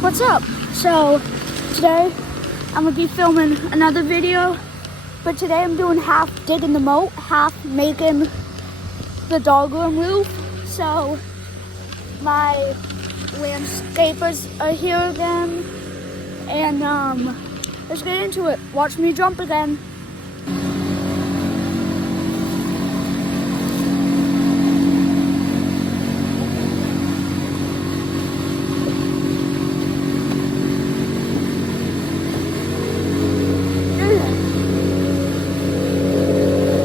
what's up? So today I'm gonna be filming another video, but today I'm doing half digging the moat, half making the dog room roof. So my landscapers are here again, and let's get into it. Watch me jump again.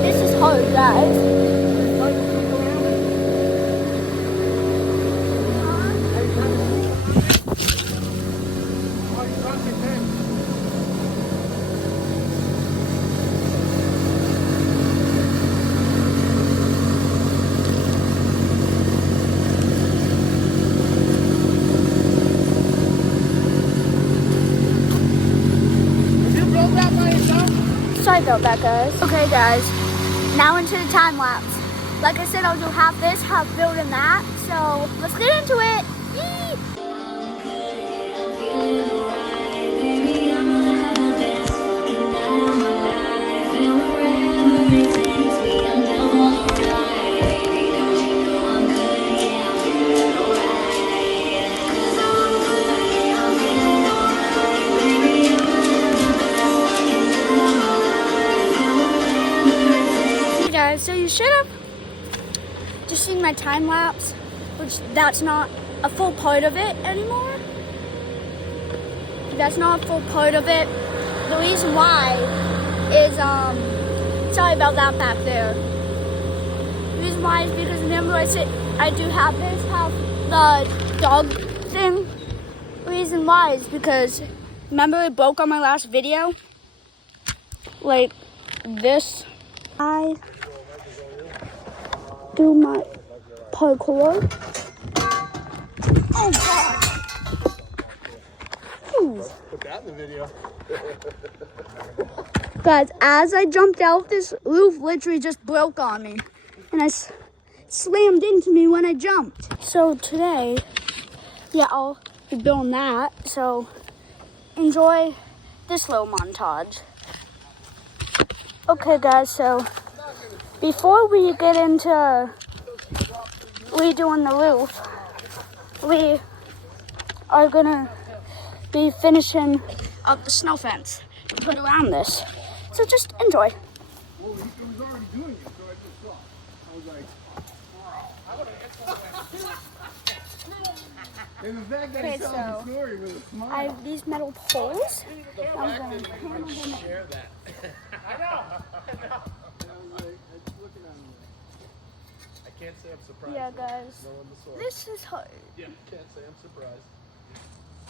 This is hard, guys. Sorry about that, guys. Okay, guys, now into the time lapse. Like I said, I'll do half this, half building that. So let's get into it. Yee! Guys, so you should have just seen my time lapse, which that's not a full part of it anymore. That's not a full part of it. The reason why is sorry about that back there. The reason why is because remember I said I do have this, have the dog thing. The reason why is because remember it broke on my last video, like this. I do my parkour. Oh God! Put that in the video. Guys, as I jumped out, this roof literally just broke on me, and I slammed into me when I jumped. So today, yeah, I'll be building that. So enjoy this little montage. Okay, guys. So before we get into redoing the roof, we are gonna be finishing up the snow fence to put around this. So just enjoy. Well, he was already doing it, so I just saw. I was like, and the fact that Okay, he's telling the story with a smile. I have these metal poles. I'm gonna share that. I know. I can't say I'm surprised. Yeah, guys. Knowing the source. This is hard. Yeah. Can't say I'm surprised.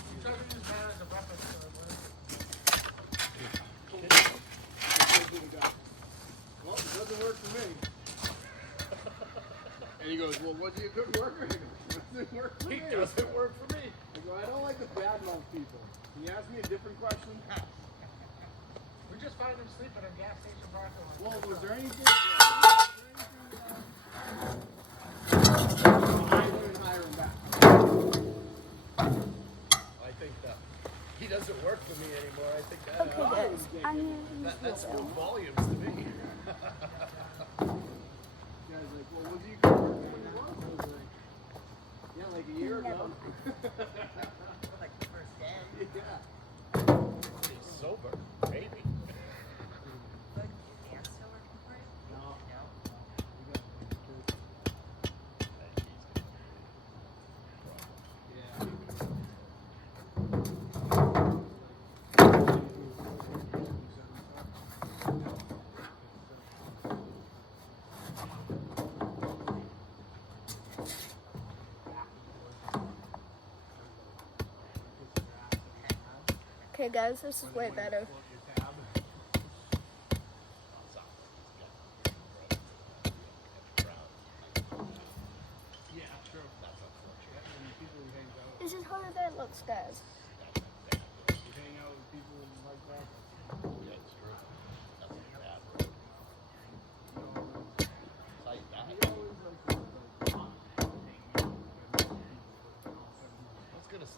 You try to use that as a weapon. Well, it doesn't work for me. And he goes, well, was he a good worker? He goes, doesn't work for me. It doesn't work for me. I go, I don't like to badmouth people. Can you ask me a different question? We just found him sleeping in a gas station parking lot. Well, was there anything? I think that he doesn't work for me anymore. I think that Okay, guys. that spoke volumes to me. Guys, like, well, was he good work when he was? I was like, yeah, like a year ago. Like the first day. Yeah. He's sober, maybe. Okay, guys, this is way better. This is harder than it looks, guys.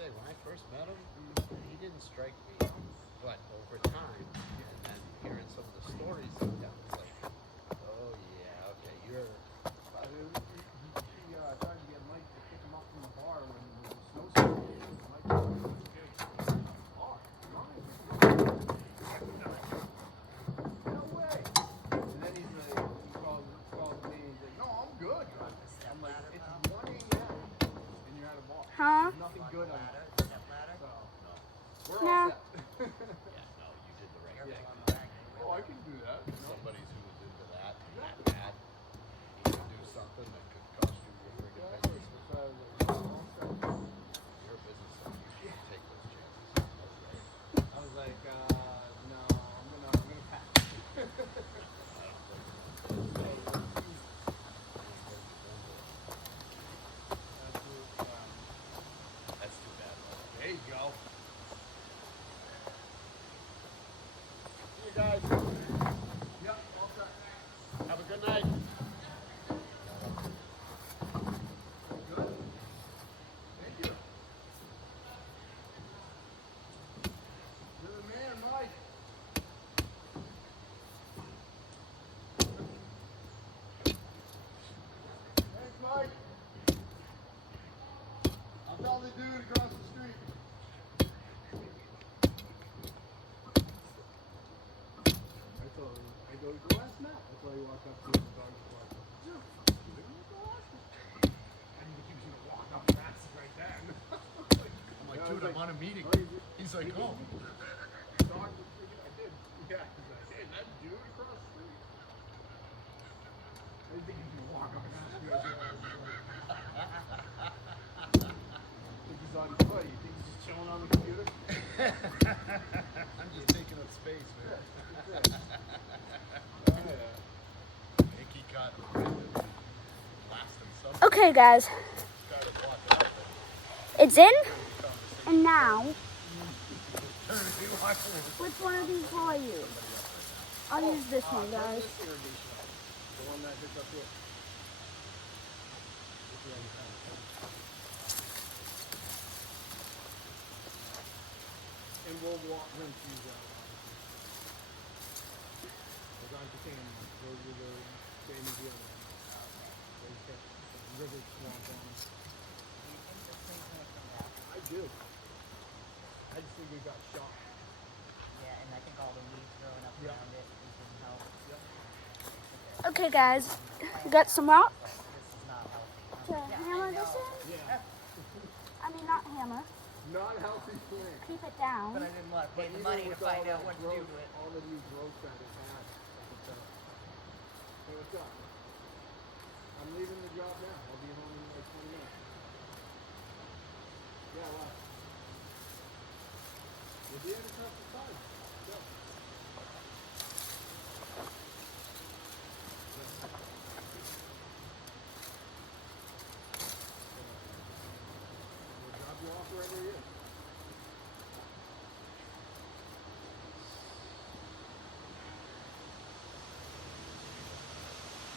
say, when I first first met him, he didn't strike me. But over time, and then hearing some of the stories he tells, it's like, oh yeah, okay, you're. He tried to get Mike to pick him up from the bar when there was a snowstorm. Mike was scared. Bar? No way. And then he calls me and he's like, no, I'm good. I'm like, it's 1 a.m. and you're at a bar. Huh? There's nothing good on that. So, we're No. all set. Yeah, no, you did the right thing. Oh, I can do that. Somebody who's into that, that bad, he could do something that could cost you your friggin' business. Your business, so you should take those chances. I was like, no, I'm gonna pass. That's too bad. There you go. See you guys. Yep, all set. Have a good night. Good. Thank you. You're the man, Mike. Thanks, Mike. I'll tell the dude across the street. I go, go ask Matt. That's why he walked up to him and started to walk up. Go ask him. And he was going to walk up and ask right then. I'm like, dude, I'm on a meeting. He's like, oh. Dog, I did. Yeah, he's like, hey, that dude across the street. I didn't think he was going to walk up and ask me. I think he's on what? You think he's just chilling on the computer? I'm just taking up space, man. Think he got blasting something. Okay, guys. It's in, and now, which one of these will I use? I'll use this one, guys. The one that hits up here. And we'll walk them through that. As I'm saying, those are the same as the other one. Those got river swamp on them. I do. I just think we got shot. Yeah, and I think all the leaves growing up around it doesn't help. Okay, guys. We got some rocks This is not healthy. to hammer this in. Yeah. I mean, not hammer. Non-healthy plant. Keep it down. But I didn't want to pay the Even money to with find all out that what to do growth, to it. all the new growth that it has. Hey, what's up? I'm leaving the job now. I'll be home in like 20 minutes. Yeah, what? We'll be able to touch the side. Go. We'll drop you off wherever he is.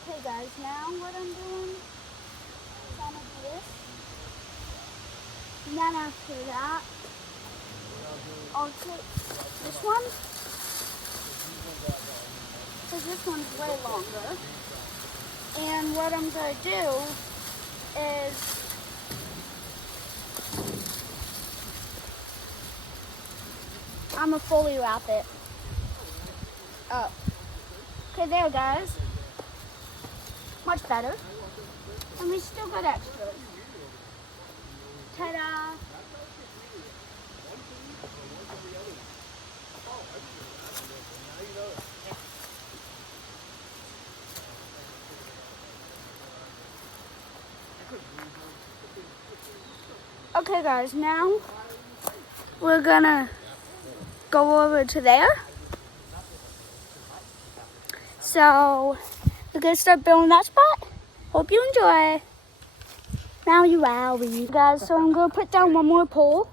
Okay, guys. Now what I'm doing is I'm gonna do this. And then after that, I'll take this one. Because this one's way longer. And what I'm going to do is I'm going to fully wrap it up. Okay, there, guys. Much better. And we still got extras. Ta-da! Okay, guys, now we're gonna go over to there. So we're gonna start building that spot. Hope you enjoy. Now you wowie. Guys, so I'm gonna put down one more pole.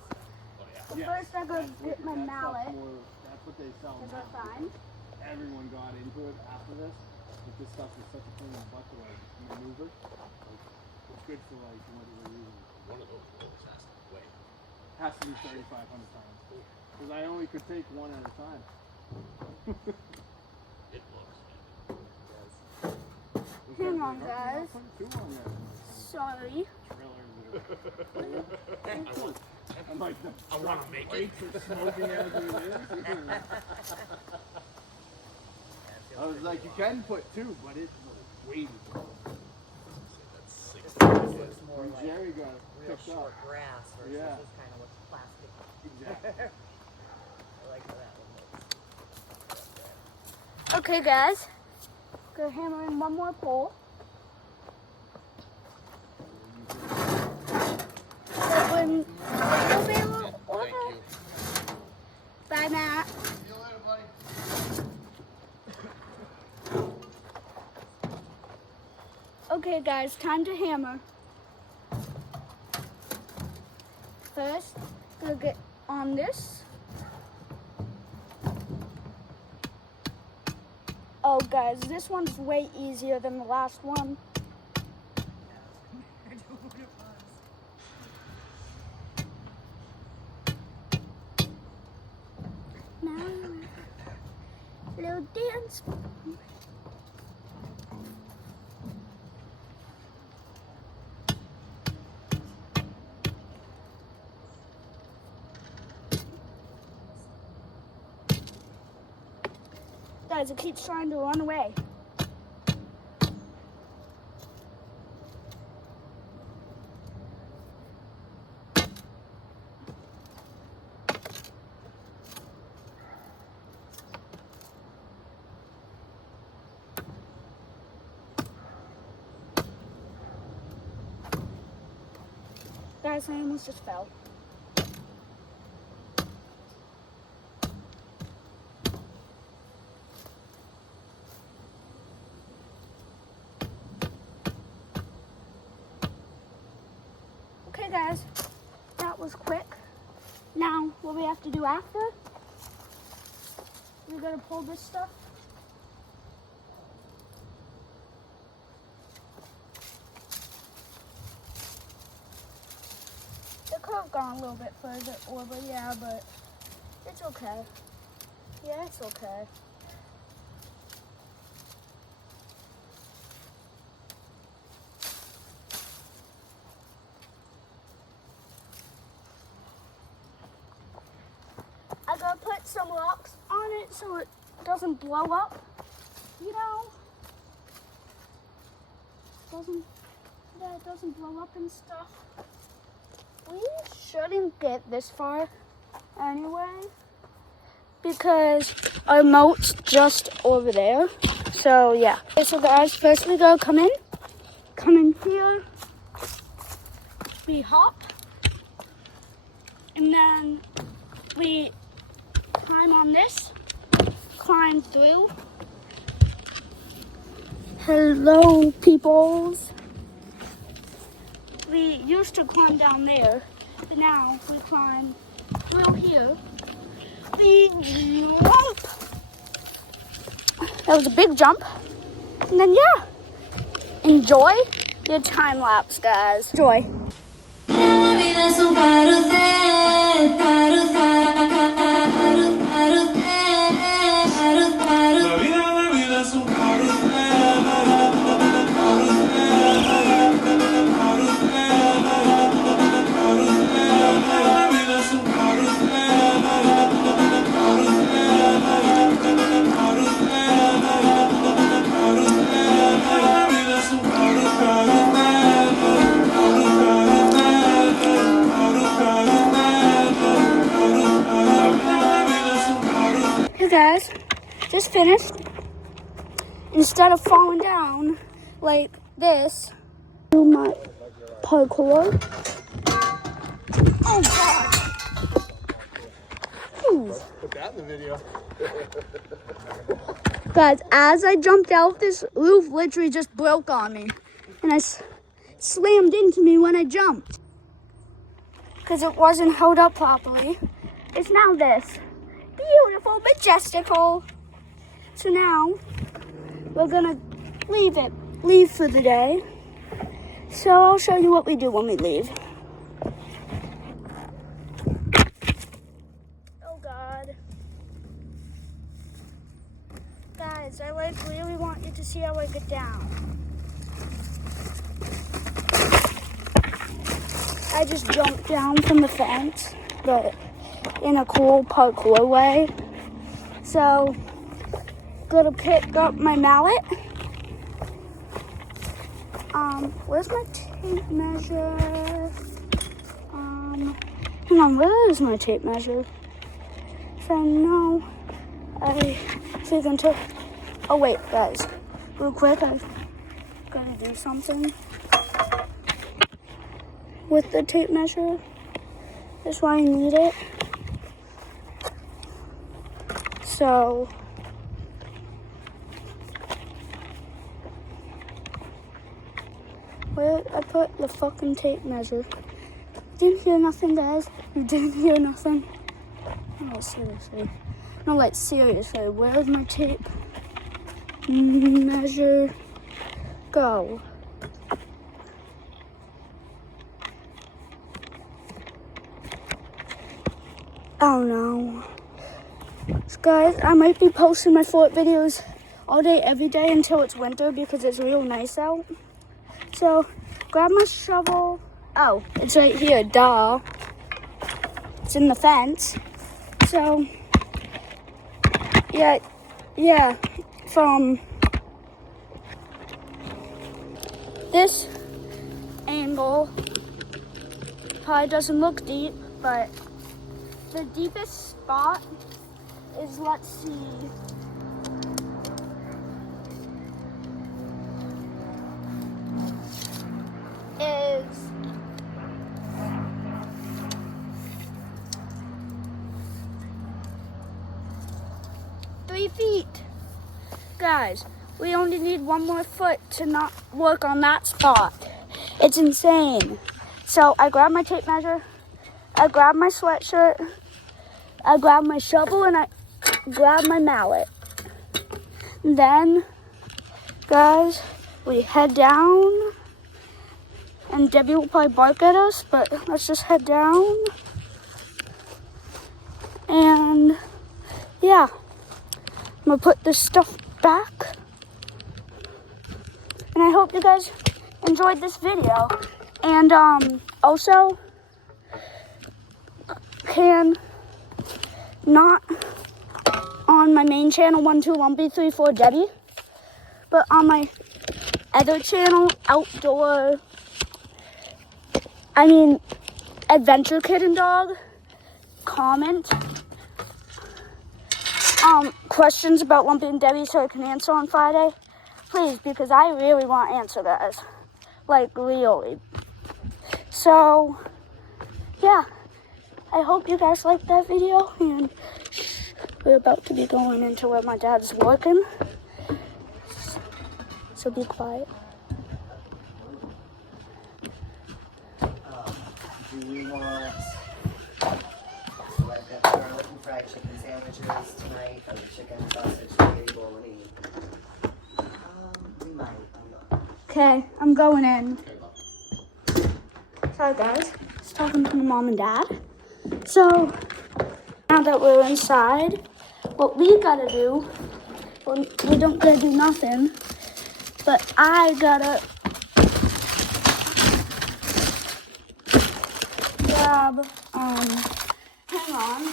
But first I gotta get my mallet. That's what they sell Is now. that fine? Everyone got into it after this. But this stuff is such a pain in the butt to like maneuver. Like, it's good for like what we're using. One of those rolls has to weigh has to be 3,500 pounds. Because I only could take one at a time. It looks. Hang on, guys. Put two on there. Sorry. I'm like, I want to make it. brakes are smoking as it is. I was like, you can put two, but it's weighty. That's 6. This looks more When like Jerry got real picked short up. grass versus Yeah. this kind of looks plastic. Exactly. I like how that one looks. Okay, guys. Gonna hammer in one more pole. So when we'll be able to Thank you. Bye, Matt. See you later, buddy. Okay, guys, time to hammer. First, we'll get on this. Oh, guys, this one's way easier than the last one. Now, little dance. Guys, it keeps trying to run away. Guys, I almost just fell. Okay, guys, that was quick. Now, what we have to do after, we're gonna pull this stuff. It could have gone a little bit further over, yeah, but it's okay. Yeah, it's okay. I gotta put some rocks on it so it doesn't blow up, you know? It doesn't blow up and stuff. We shouldn't get this far anyway because our moat's just over there. So yeah. Okay, so guys, first we go come in here, we hop, and then we climb on this, climb through. Hello, peoples. We used to climb down there, but now we climb through here. We jump. That was a big jump. And then, yeah, enjoy your time lapse, guys. Enjoy. Hey guys, just finished. Instead of falling down like this, do my parkour. Oh god! Put that in the video. Guys, as I jumped out, this roof literally just broke on me, and I slammed into me when I jumped because it wasn't held up properly. It's now this. Beautiful, majestical. So now we're gonna leave for the day. So I'll show you what we do when we leave. Guys, I really want you to see how I get down. I just jumped down from the fence, but in a cool parkour way. So, gonna pick up my mallet. Where's my tape measure? Hang on, where is my tape measure? So no, I think until. Oh wait, guys, real quick, I gotta do something with the tape measure. That's why I need it. So. Where I put the fucking tape measure? Didn't hear nothing, guys. You didn't hear nothing. Oh, seriously. No, like, seriously. Where's my tape measure go? Oh, no. So, guys, I might be posting my fort videos all day, every day until it's winter because it's real nice out. So, grab my shovel. Oh, it's right here, duh. It's in the fence. So, yeah, from this angle, probably doesn't look deep, but the deepest spot is, let's see, is 3 feet. Guys, we only need 1 more foot to not work on that spot. It's insane. So I grabbed my tape measure, I grabbed my sweatshirt, I grabbed my shovel, and I grabbed my mallet. Then, guys, we head down. And Debbie will probably bark at us, but let's just head down. And yeah, I'm gonna put this stuff back. And I hope you guys enjoyed this video. And also, can not on my main channel 12lumpy34 Debbie, but on my other channel, Adventure Kitten Dog, comment questions about Lumpy and Debbie so I can answer on Friday. Please, because I really want to answer guys. Like, really. So, yeah. I hope you guys liked that video. And we're about to be going into where my dad's working. So be quiet. Do you want like the garlic and fried chicken sandwiches tonight, or the chicken sausage spaghetti bolognese? We might. Okay, I'm going in. Sorry guys, just talking to my mom and dad. So, now that we're inside, what we gotta do, well, we don't gotta do nothing, but I gotta grab, hang on,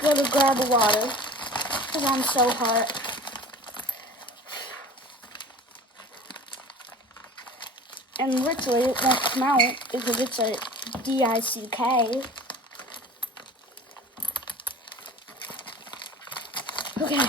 gotta grab the water, because I'm so hot. And literally it won't come out because it's a D-I-C-K. Okay.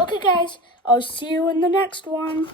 Okay guys, I'll see you in the next one.